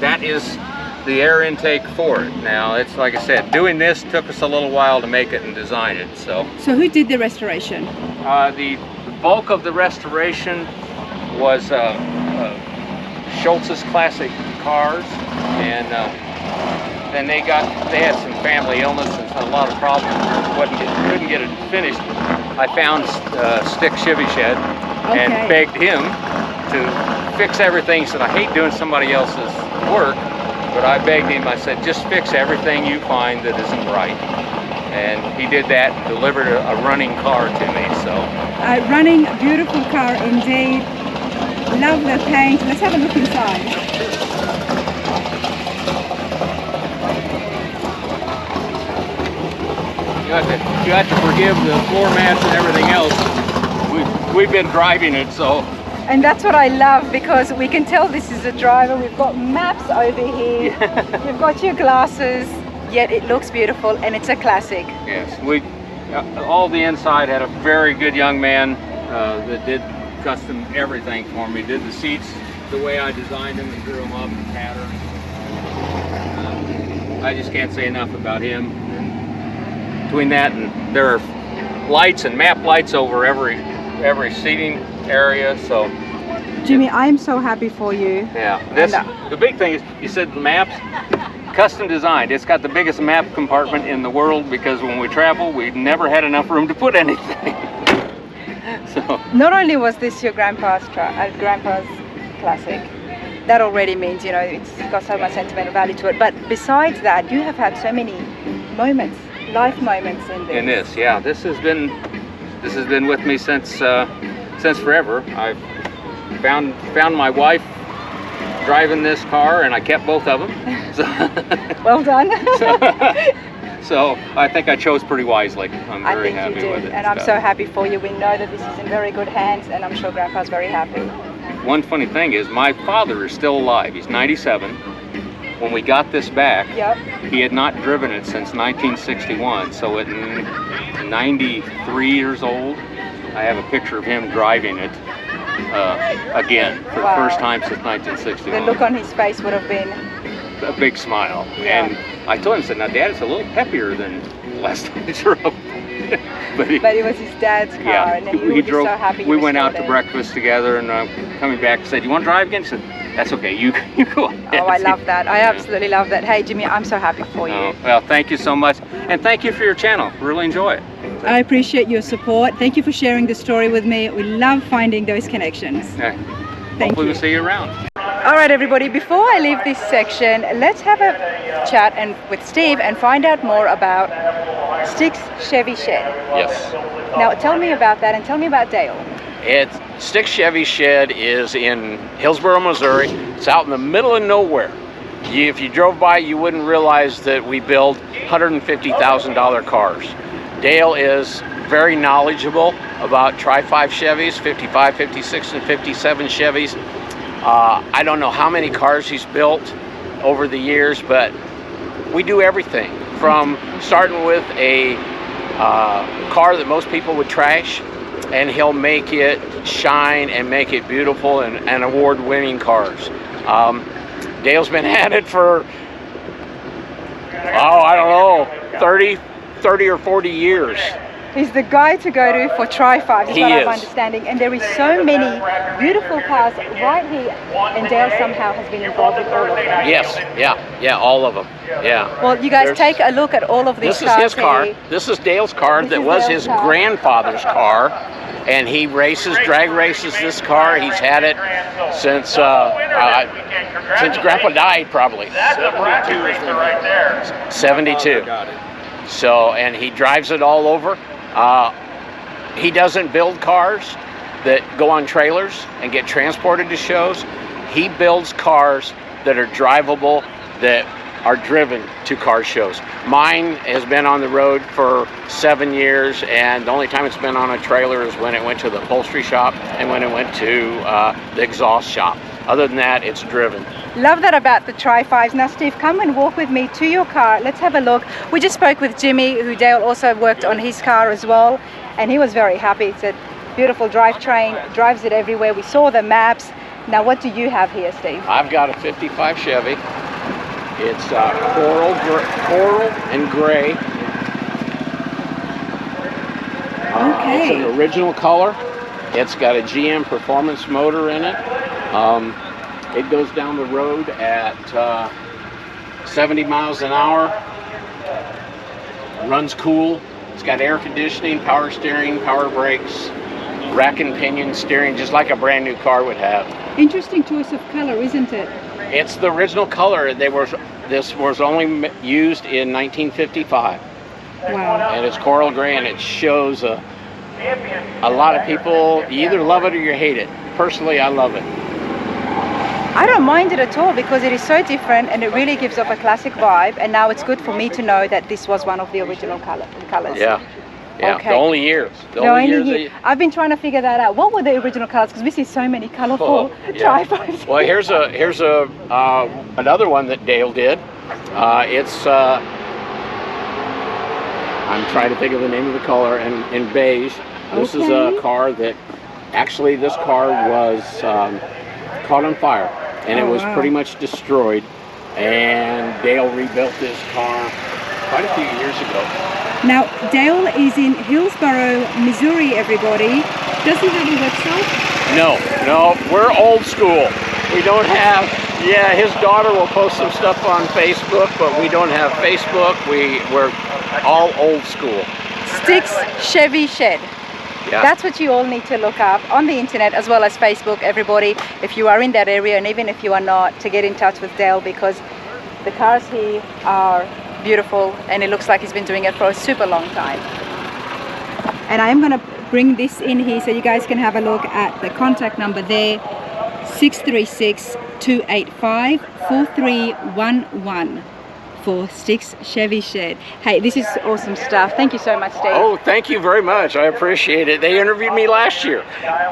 that is the air intake for it. Now, it's like I said, doing this took us a little while to make it and design it. So who did the restoration? The bulk of the restoration was Schultz's Classic Cars, and then they had some family illness and a lot of problems. Couldn't get it finished. I found Stick Chevy Shed and begged him to fix everything. Said I hate doing somebody else's work, but I begged him. I said just fix everything you find that isn't right. And he did that and delivered a running car to me. So running, beautiful car indeed. Love the paint. Let's have a look inside. You have to forgive the floor mats and everything else. We've been driving it, so. And that's what I love, because we can tell this is a driver. We've got maps over here. You've got your glasses, yet it looks beautiful, and it's a classic. Yes, all the inside had a very good young man that did custom everything for me. Did the seats the way I designed them and drew them up in pattern. I just can't say enough about him. And between that and there are lights and map lights over every seating area, so Jimmy, I am so happy for you. Yeah, the big thing is, you said maps, custom designed. It's got the biggest map compartment in the world because when we travel, we never had enough room to put anything. So not only was this your grandpa's classic, that already means, you know, it's got so much sentimental value to it. But besides that, you have had so many moments, life moments in this. in this, yeah, this has been with me since forever. I've found my wife driving this car, and I kept both of them. So, well done. so I think I chose pretty wisely. I'm very happy you did, with it. and I'm so happy for you. We know that this is in very good hands, and I'm sure Grandpa's very happy. One funny thing is, my father is still alive. He's 97. When we got this back, he had not driven it since 1961. So at 93 years old, I have a picture of him driving it again for the first time since 1961. The look on his face would have been a big smile. And I told him, I said, now Dad, it's a little peppier than last time I drove. but it was his dad's car, and he drove. So happy. We went out to breakfast together, and coming back, said, "You want to drive again?" I said, "That's okay. You go ahead." Oh, I love that. I absolutely love that. Hey, Jimmy, I'm so happy for you. Oh, well, thank you so much, and thank you for your channel. Really enjoy it. I appreciate your support. Thank you for sharing the story with me. We love finding those connections. Hopefully we'll see you around. All right, everybody, before I leave this section, let's have a chat with Steve and find out more about Stick's Chevy Shed. Yes. Now, tell me about that, and tell me about Dale. Stick's Chevy Shed is in Hillsboro, Missouri. It's out in the middle of nowhere. If you drove by, you wouldn't realize that we build $150,000 cars. Dale is very knowledgeable about Tri-5 Chevys, 55, 56, and 57 Chevys. I don't know how many cars he's built over the years, but we do everything from starting with a car that most people would trash, and he'll make it shine and make it beautiful and award-winning cars. Dale's been at it for, I don't know, 30 or 40 years. He's the guy to go to for Tri-5, is what I'm understanding. And there is so many beautiful cars right here, and Dale somehow has been involved with all of them. Yes, yeah, all of them, yeah. Well, you guys take a look at all of these cars. This is his car. This is Dale's car that was his grandfather's car, and he drag races this car. He's had it since Grandpa died, probably. 72 is right there. 72. So, and he drives it all over. He doesn't build cars that go on trailers and get transported to shows. He builds cars that are drivable, that are driven to car shows. Mine has been on the road for 7 years, and the only time it's been on a trailer is when it went to the upholstery shop and when it went to the exhaust shop. Other than that, it's driven. Love that about the Tri-5s. Now, Steve, come and walk with me to your car. Let's have a look. We just spoke with Jimmy, who Dale also worked on his car as well, and he was very happy. It's a beautiful drivetrain, drives it everywhere. We saw the maps. Now, what do you have here, Steve? I've got a 55 Chevy. It's coral and gray. It's an original color. It's got a GM performance motor in it. It goes down the road at 70 miles an hour. Runs cool. It's got air conditioning, power steering, power brakes, rack and pinion steering, just like a brand new car would have. Interesting choice of color, isn't it? It's the original color. This was only used in 1955. Wow. And it's coral gray, and it shows a lot of people, you either love it or you hate it. Personally, I love it. I don't mind it at all because it is so different and it really gives off a classic vibe, and now it's good for me to know that this was one of the original colors. Yeah. Okay. The only years. I've been trying to figure that out. What were the original colors? Because we see so many colorful Tri-5s. Well, here's another one that Dale did. I'm trying to think of the name of the color, in beige. This is a car that, actually this car was caught on fire, and it was pretty much destroyed, and Dale rebuilt this car quite a few years ago. Now, Dale is in Hillsboro, Missouri, everybody. Does he have a website? No, we're old school. We don't have, yeah, his daughter will post some stuff on Facebook, but we don't have Facebook. We're all old school. Sticks Chevy Shed. Yeah. That's what you all need to look up on the internet as well as Facebook, everybody, if you are in that area, and even if you are not, to get in touch with Dale, because the cars here are beautiful and it looks like he's been doing it for a super long time. And I am going to bring this in here so you guys can have a look at the contact number there, 636-285-4311 for Sticks Chevy Shed. Hey, this is awesome stuff. Thank you so much, Steve. Oh, thank you very much. I appreciate it. They interviewed me last year.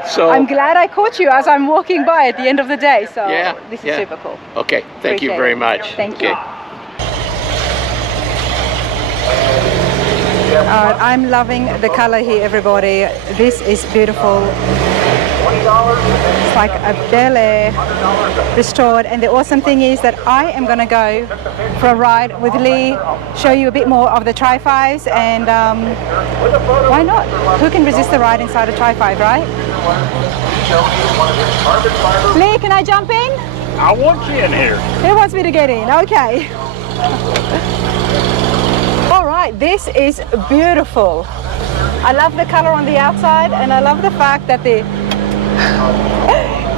So I'm glad I caught you as I'm walking by at the end of the day. So yeah, this is super cool. Okay, thank you very much. Thank you. I'm loving the color here, everybody. This is beautiful. It's like a Bel Air restored, and the awesome thing is that I am going to go for a ride with Lee, show you a bit more of the Tri-5s, and why not? Who can resist the ride inside a Tri-5, right? Lee, can I jump in? I want you in here. Who wants me to get in? Okay. All right, this is beautiful. I love the color on the outside, and I love the fact that the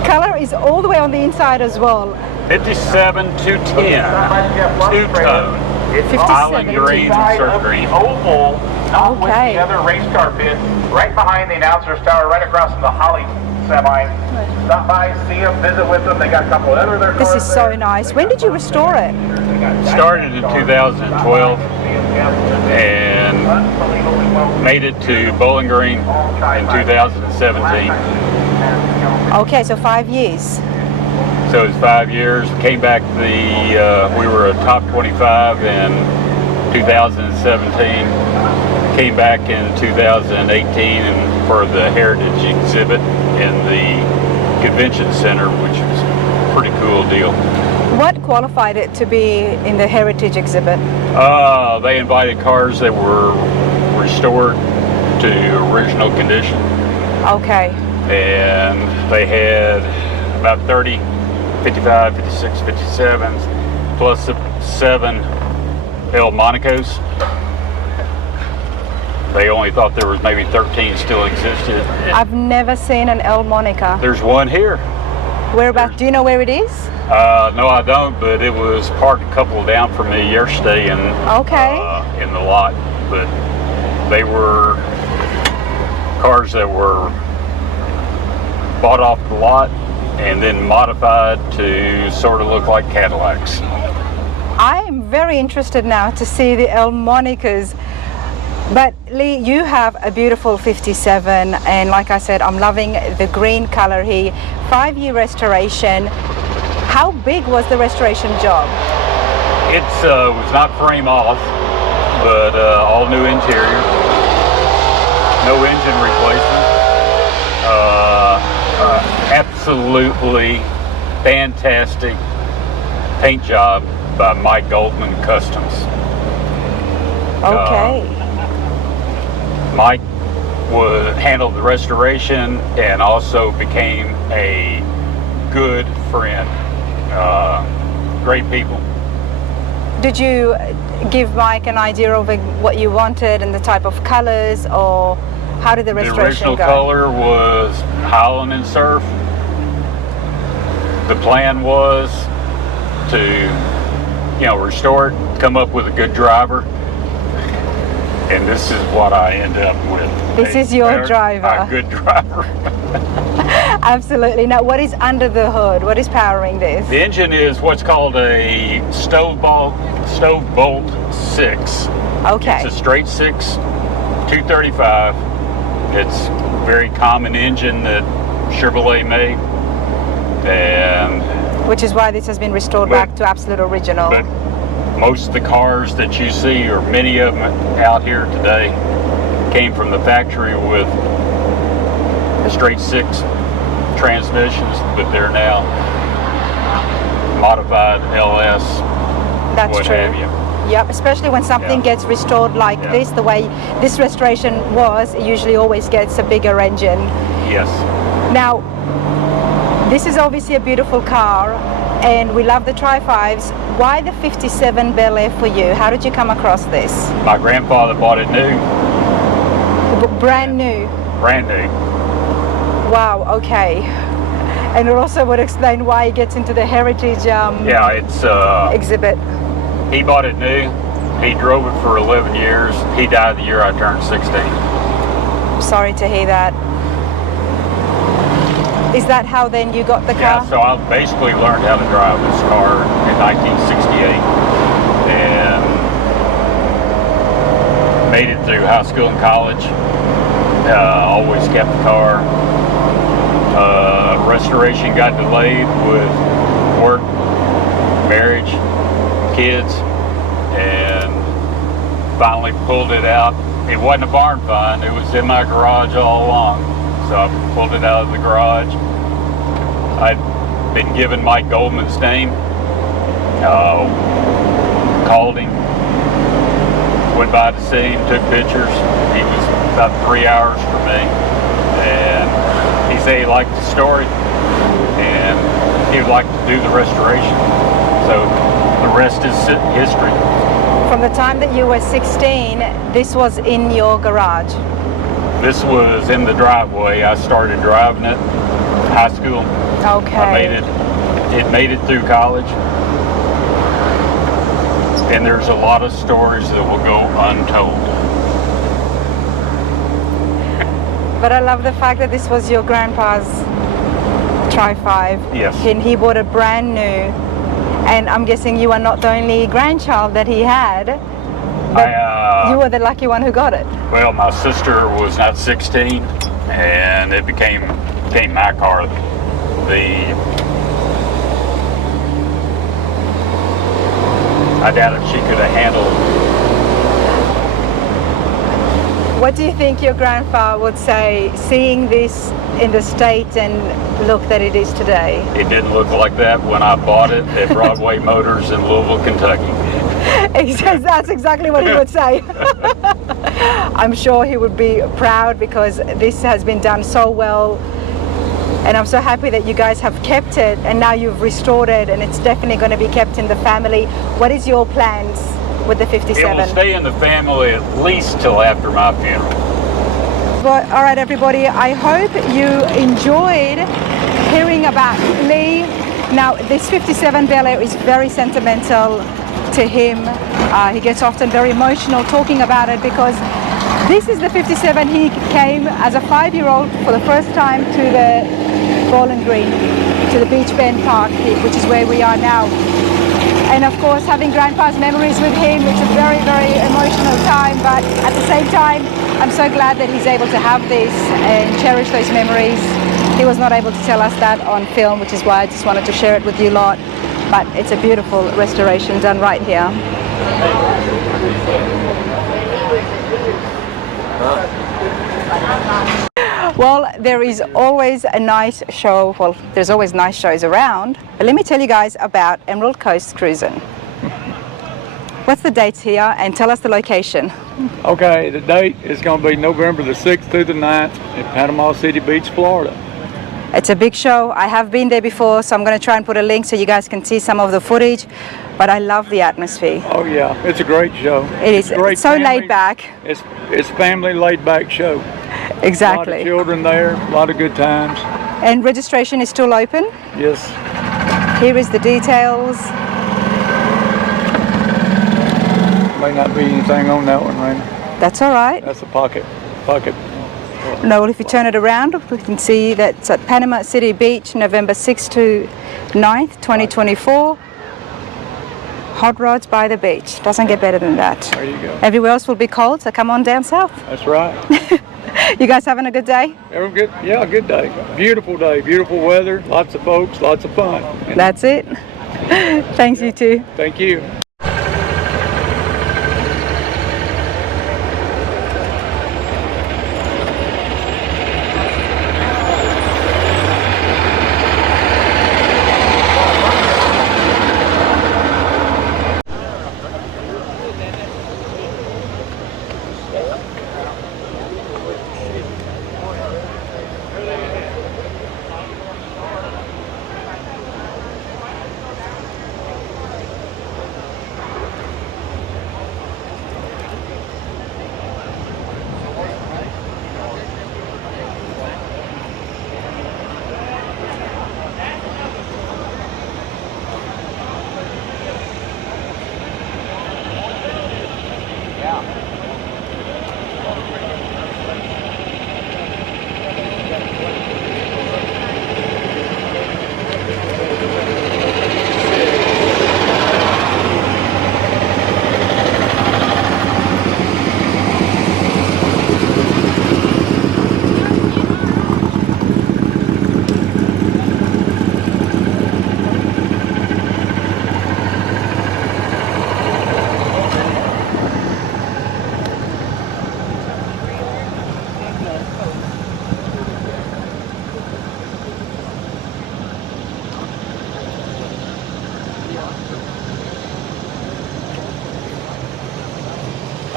color is all the way on the inside as well. 57 to 10, two-tone, island greens and surf green. Oval, not with the other race car pit, right behind the announcer's tower, right across from the Holly semi. Stop by, see them, visit with them. They got a couple of other cars. This is so nice. When did you restore it? Started in 2012 and made it to Bowling Green in 2017. Okay, so 5 years. So it's 5 years. Came back we were a top 25 in 2017. Came back in 2018 and for the Heritage exhibit in the Convention Center, which was a pretty cool deal. What qualified it to be in the Heritage exhibit? They invited cars that were restored to original condition. Okay. And they had about 30, 55, 56, 57s, plus 7 El Monicos. They only thought there was maybe 13 still existed. I've never seen an El Monica. There's one here. Whereabouts? Do you know where it is? No, I don't, but it was parked a couple down from me yesterday in the lot. But they were cars that were bought off the lot and then modified to sort of look like Cadillacs. I am very interested now to see the El Monicas. But Lee, you have a beautiful 57, and like I said, I'm loving the green color here. 5-year restoration. How big was the restoration job? It was not frame off, but all new interior. No engine replacement. Absolutely fantastic paint job by Mike Goldman Customs. Okay. Mike handled the restoration and also became a good friend. Great people. Did you give Mike an idea of what you wanted and the type of colors, or how did the restoration go? The original color was Highland and Surf. The plan was to, restore it, come up with a good driver, and this is what I end up with. This is your driver. A good driver. Absolutely. Now, what is under the hood? What is powering this? The engine is what's called a stove bolt 6. Okay. It's a straight 6, 235. It's a very common engine that Chevrolet made, and which is why this has been restored back to absolute original. But most of the cars that you see, or many of them out here today, came from the factory with straight 6 transmissions, but they're now modified LS. That's what true. Have you. Yep, especially when something gets restored like this, the way this restoration was, it usually always gets a bigger engine. Yes. Now, this is obviously a beautiful car, and we love the Tri-5s. Why the 57 Bel Air for you? How did you come across this? My grandfather bought it new. Brand new? Brand new. Wow, okay. And it also would explain why he gets into the heritage yeah, it's exhibit. He bought it new. He drove it for 11 years. He died the year I turned 16. Sorry to hear that. Is that how then you got the car? Yeah, so I basically learned how to drive this car in 1968 and made it through high school and college. Always kept the car. Restoration got delayed with work, marriage, kids, and finally pulled it out. It wasn't a barn find, it was in my garage all along. So I pulled it out of the garage. I'd been given Mike Goldman's name, called him, went by to see him, took pictures. He was about 3 hours from me, and he said he liked the story and he would like to do the restoration. So the rest is history. From the time that you were 16, this was in your garage? This was in the driveway. I started driving it in high school. Okay. It made it through college. And there's a lot of stories that will go untold. But I love the fact that this was your grandpa's Tri-5. Yes. And he bought it brand new. And I'm guessing you are not the only grandchild that he had, but you were the lucky one who got it. Well, my sister was not 16, and it became my car. I doubt if she could have handled. What do you think your grandpa would say, seeing this in the state and look that it is today? It didn't look like that when I bought it at Broadway Motors in Louisville, Kentucky. That's exactly what he would say. I'm sure he would be proud because this has been done so well. And I'm so happy that you guys have kept it and now you've restored it, and it's definitely going to be kept in the family. What is your plans with the 57? It will stay in the family at least till after my funeral. But all right, everybody, I hope you enjoyed hearing about Lee. Now, this 57 Bel Air is very sentimental to him. He gets often very emotional talking about it because this is the 57 he came as a 5-year-old for the first time to the Bowling Green, to the Beach Bend Park, which is where we are now. And of course, having Grandpa's memories with him, it's a very, very emotional time, but at the same time, I'm so glad that he's able to have this and cherish those memories. He was not able to tell us that on film, which is why I just wanted to share it with you lot. But it's a beautiful restoration done right here. Well, there is always a nice show. Well, there's always nice shows around. But let me tell you guys about Emerald Coast Cruising. What's the dates here, and tell us the location? Okay, the date is going to be November the 6th through the 9th in Panama City Beach, Florida. It's a big show. I have been there before, so I'm going to try and put a link so you guys can see some of the footage. But I love the atmosphere. Oh yeah, it's a great show. It is. It's so laid back. It's family laid back show. Exactly. A lot of children there, a lot of good times. And registration is still open? Yes. Here is the details. May not be anything on that one, Raina. That's all right. That's a pocket. No, well, if you turn it around, we can see that it's at Panama City Beach, November 6th to 9th, 2024. Hot rods by the beach. Doesn't get better than that. There you go. Everywhere else will be cold, so come on down south. That's right. You guys having a good day? Good. Yeah, good day. Beautiful day, beautiful weather, lots of folks, lots of fun. That's it. Thanks, you too. Thank you.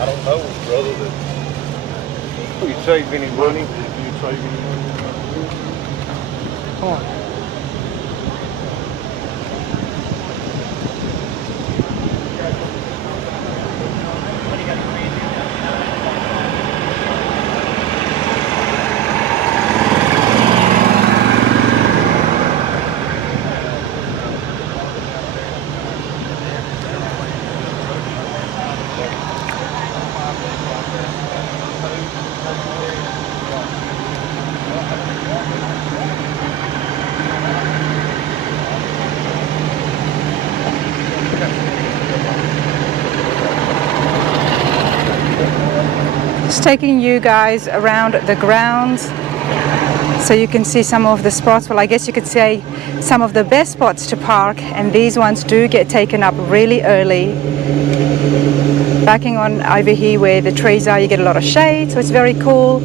I don't know, brother. That you save any money? You save any money? Come on. Just taking you guys around the grounds so you can see some of the spots. Well, I guess you could say some of the best spots to park, and these ones do get taken up really early. Backing on over here where the trees are, you get a lot of shade, so it's very cool.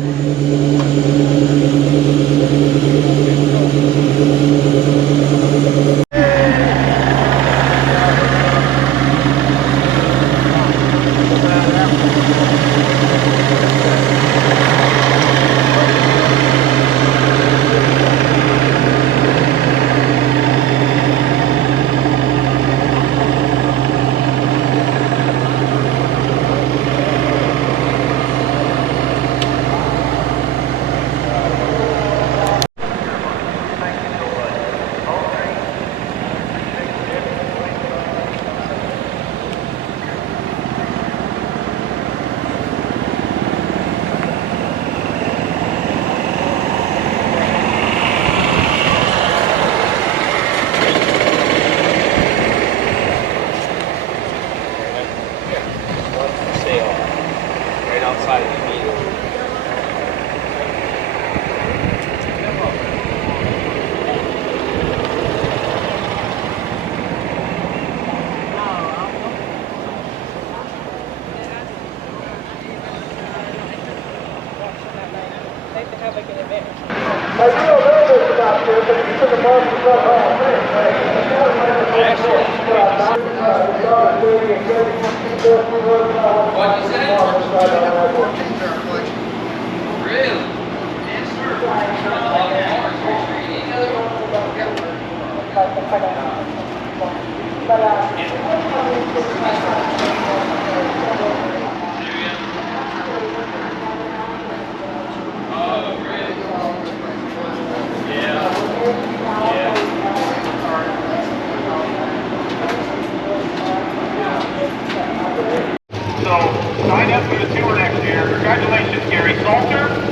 Sign up for the tour next year. Congratulations, Gary Salter.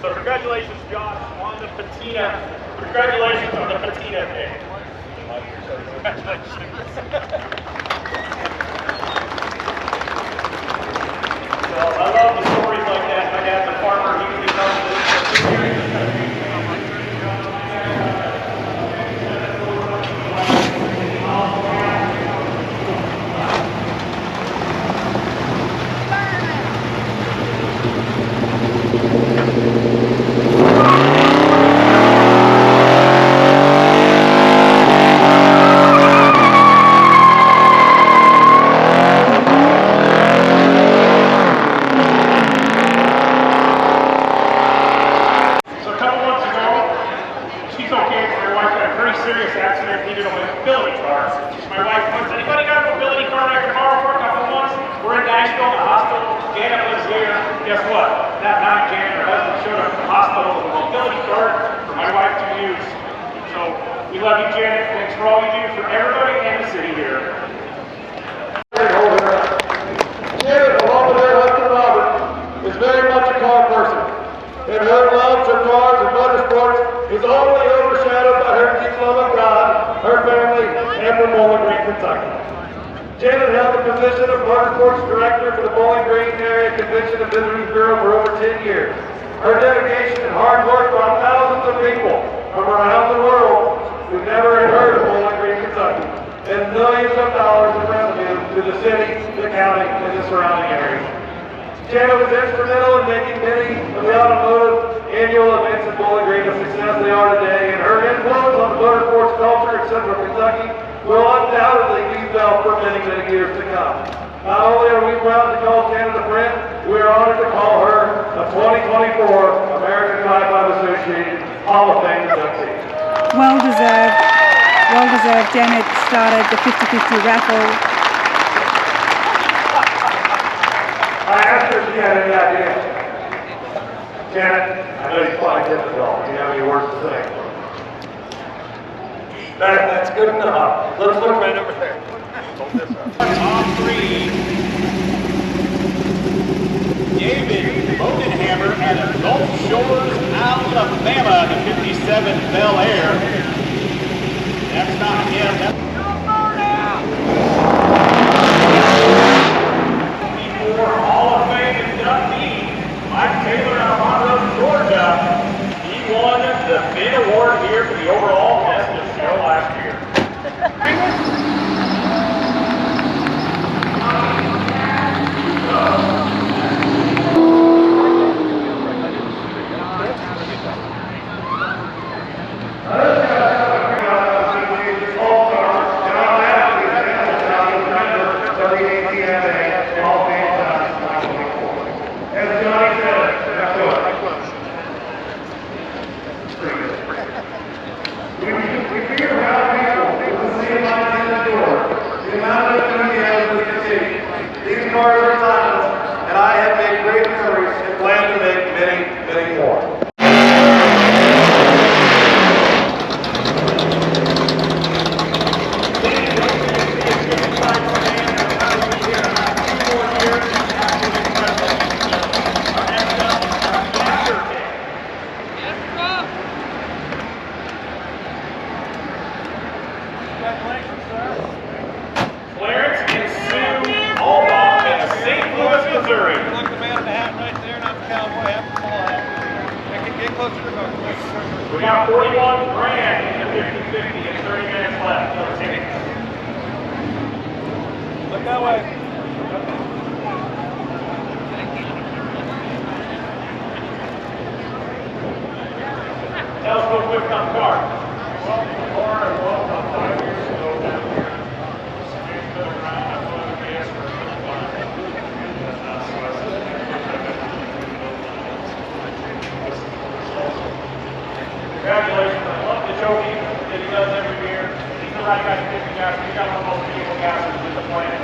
So congratulations, Josh, on the patina. Congratulations on the patina day. So I love the stories like that. My dad's a farmer. He usually tells this. My wife wants, anybody got a mobility card I can borrow for a couple of months? We're in Nashville, the hospital. Janet lives here. Guess what? That night, Janet, her husband, showed up at the hospital with a mobility card for my wife to use. So we love you, Janet. Thanks for all you do for everybody and the city here. Janet, along with her husband Robert, is very much a car person. And her love for cars and motorsports is only overshadowed by her deep love of God, her family, and for Bowling Green, Kentucky. Janet held the position of motorsports director for the Bowling Green Area Convention and Visitors Bureau for over 10 years. Her dedication and hard work brought thousands of people from around the world who never had heard of Bowling Green, Kentucky, and millions of dollars in revenue to the city, the county, and the surrounding areas. Janet was instrumental in making many of the automotive annual events in Bowling Green the success they are today, and her influence on the motorsports culture in Central Kentucky will undoubtedly be felt for many, many years to come. Not only are we proud to call Janet a friend, we are honored to call her a 2024 American Drive-By Association Hall of Fame inductee. Well deserved. Well deserved. Janet started the 50-50 raffle. I asked her if she had any idea. Janet, I know you probably didn't know. Do you have any words to say? That's good enough. Let's look right over there. Hold this up. Top 3. David Bodenhammer out of Gulf Shores, Alabama, the 57 Bel Air. That's not him. Before Hall of Fame inductee, Mike Taylor out of Monroe, Georgia. He won the bid award here for the overall best of show last year. These cars are timeless, and I have made great memories and plan to make many, many more. We got 41 grand in the 50-50 and 30 minutes left. Look that way. Tell us real quick on the car. Well, the car I bought about 5 years ago down here. It's been around. I put in gas for a couple of Congratulations. I love the trophy that he does every year. He's the right guy to pick the gas. He's got one of the most beautiful gases in the planet.